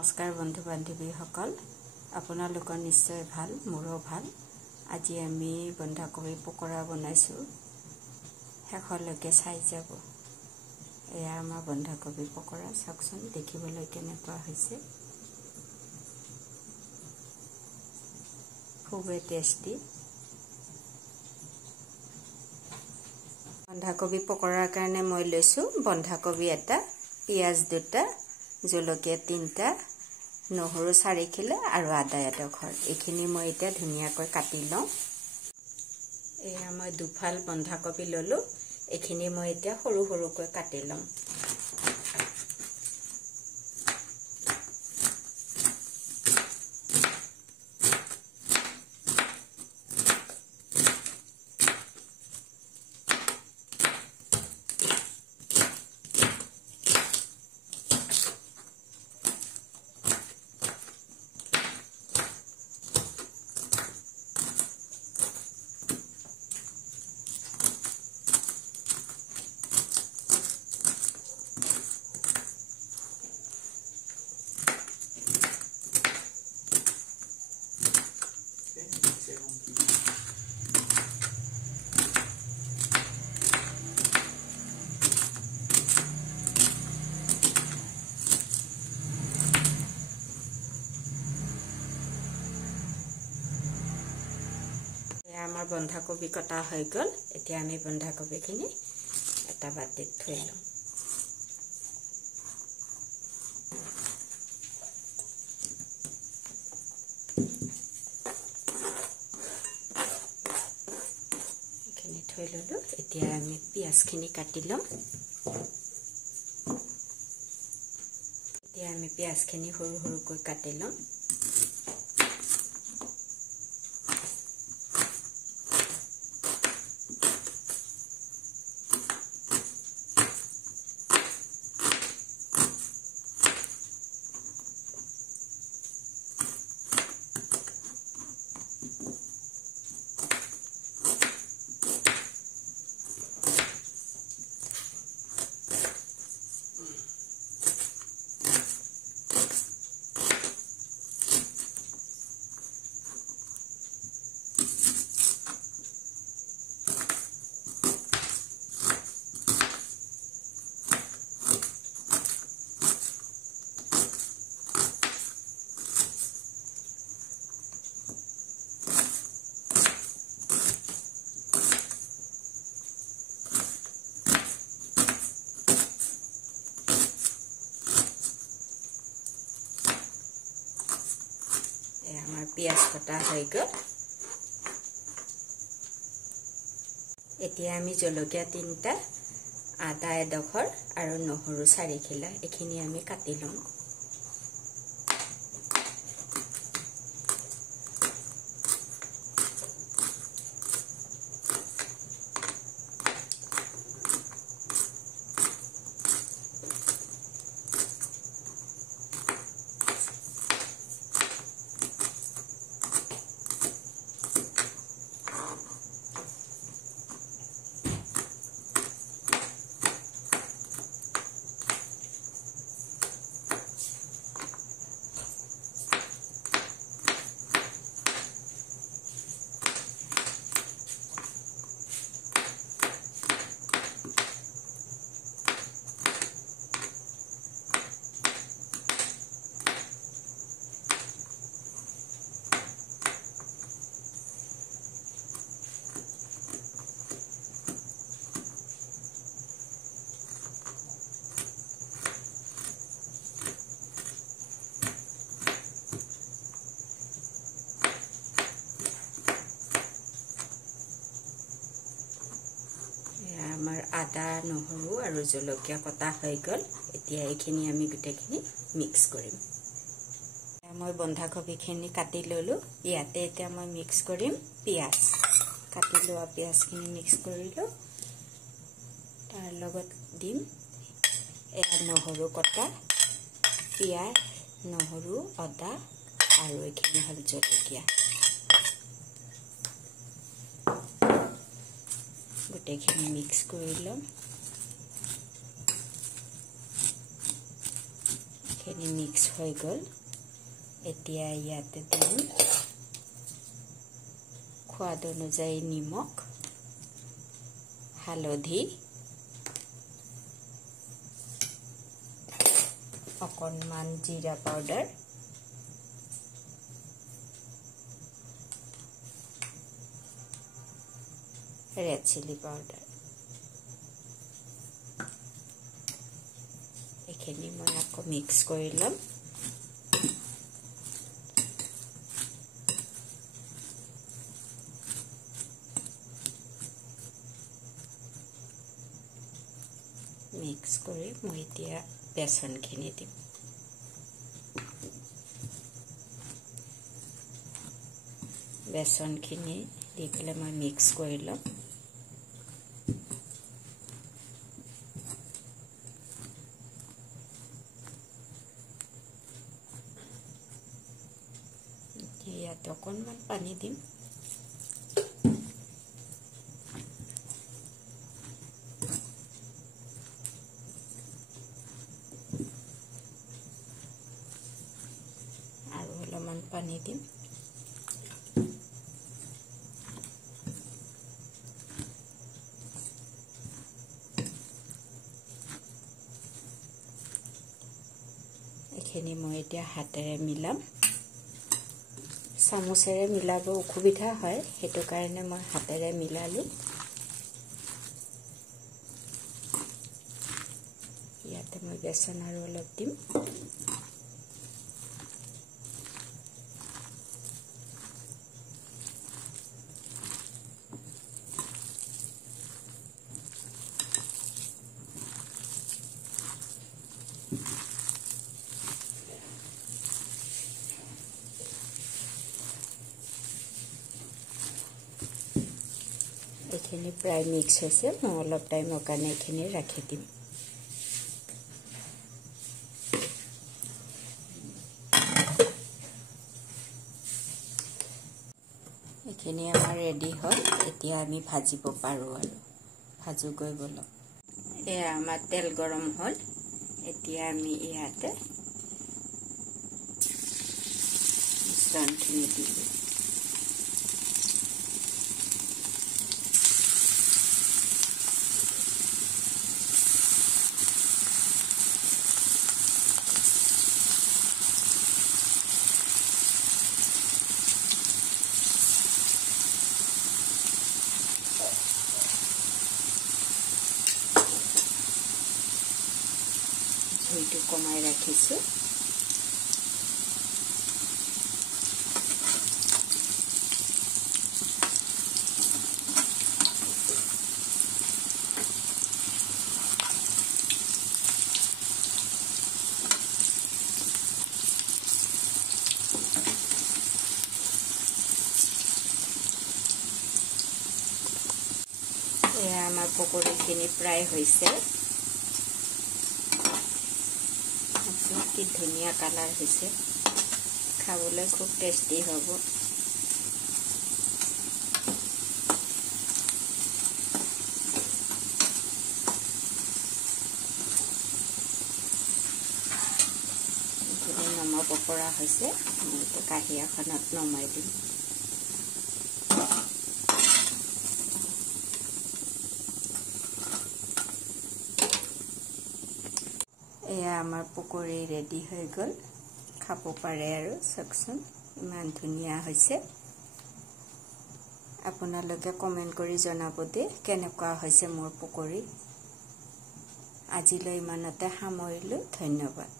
নমস্কাৰ বন্ধু বান্ধৱীসকল আপোনালোকৰ নিশ্চয় ভাল মোৰো ভাল আজি আমি বন্ধাকবি পকৰা বনাইছো শেষলৈকে চাই যাব এয়া আমাৰ বন্ধাকবি পকৰা চাওকচোন দেখিবলৈ কেনেকুৱা হৈছে খুবেই টেষ্টি বন্ধাকবি পকৰাৰ কাৰণে মই লৈছো বন্ধাকবি এটা পিয়াজ দুটা জলকীয়া তিনটা নহৰু 4 কিলো আৰু আদা এটা ঘৰ এখিনি মই এটা ধুনিয়াকৈ কাটি লওঁ এয়া মই দুফাল বন্ধাকবি ললো এখিনি মই এটা সৰু সৰুকৈ কাটি লওঁ আমাৰ বন্ধাকবি কটা হৈ গল এতিয়া আমি বন্ধাকবিখিনি এটা বাটিত থৈ লওঁ এখিনি থৈ ললো এতিয়া আমি পিয়াজখিনি কাটি লম এতিয়া আমি পিয়াজখিনি সৰু সৰুকৈ কাটি লম আমাৰ পিয়াজ কটা হৈ গল এতিয়া আমি জলকীয়া তিনটা আদা এডখৰ আৰু নহৰু 4 কিলো এখিনি আমি কাটি লম আদা নহৰু আৰু জলকীয়া কটা হৈ গল এতিয়া এইখিনি আমি গুটেখিনি মিক্স কৰিম মই বন্ধাকবিখিনি কাটি ললো ইয়াতে এতিয়া মই মিক্স কৰিম পিয়াজ কাটি লোৱা পিয়াজখিনি মিক্স কৰিলো তাৰ লগত দিম এয়া নহৰু কটা পিয়াজ নহৰু আদা আৰু এইখিনি হল জলকীয়া গোটেইখিনি মিক্স কৰি লম মিক্স হৈ গ'ল এতিয়া ইয়াতে দিম সোৱাদ অনুযায়ী নিমখ হালধি অকণমান জিৰা পাউডাৰ red chili powder এখিনি মই আকৌ মিক্স কৰি লম মিক্স কৰি মই এতিয়া বেসনখিনি দিম বেসনখিনি দি পেলাই মই মিক্স কৰি লম ইয়াতে অকণমান পানী দিম আৰু অলপমান পানী দিম এখিনি মই এতিয়া হাতেৰে মিলাম চামুচেৰে মিলাব অসুবিধা হয় হেতু কাৰণে মই হাতেৰে মিলালো ইয়াতে মই বেসন আৰু অলপ দিম এখিনি প্ৰায় মিক্স হৈছে মই অলপ টাইমৰ কাৰণে এখিনি ৰাখি দিম এখিনি আমাৰ ৰেডি হ'ল এতিয়া আমি ভাজিব পাৰো আৰু ভাজু গৈ বলক এয়া আমাৰ তেল গৰম হ'ল এতিয়া আমি ইয়াতে মিশ্ৰণখিনি দিম জুইটো কমাই ৰাখিছো এয়া আমাৰ পকৰীখিনি প্ৰায় হৈছে কি ধুনীয়া কালাৰ হৈছে খাবলৈ খুব টেষ্টি হ'ব নমাব পৰা হৈছে মই কাঁহী এখনত নমাই দিম এয়া আমাৰ পকৰী ৰেডি হৈ গ'ল খাব পাৰে আৰু চাকচোন ইমান ধুনীয়া হৈছে আপোনালোকে কমেন্ট কৰি জনাব দে কেনেকুৱা হৈছে মোৰ পকৰী আজিলৈ ইমানতে সামৰিলো ধন্যবাদ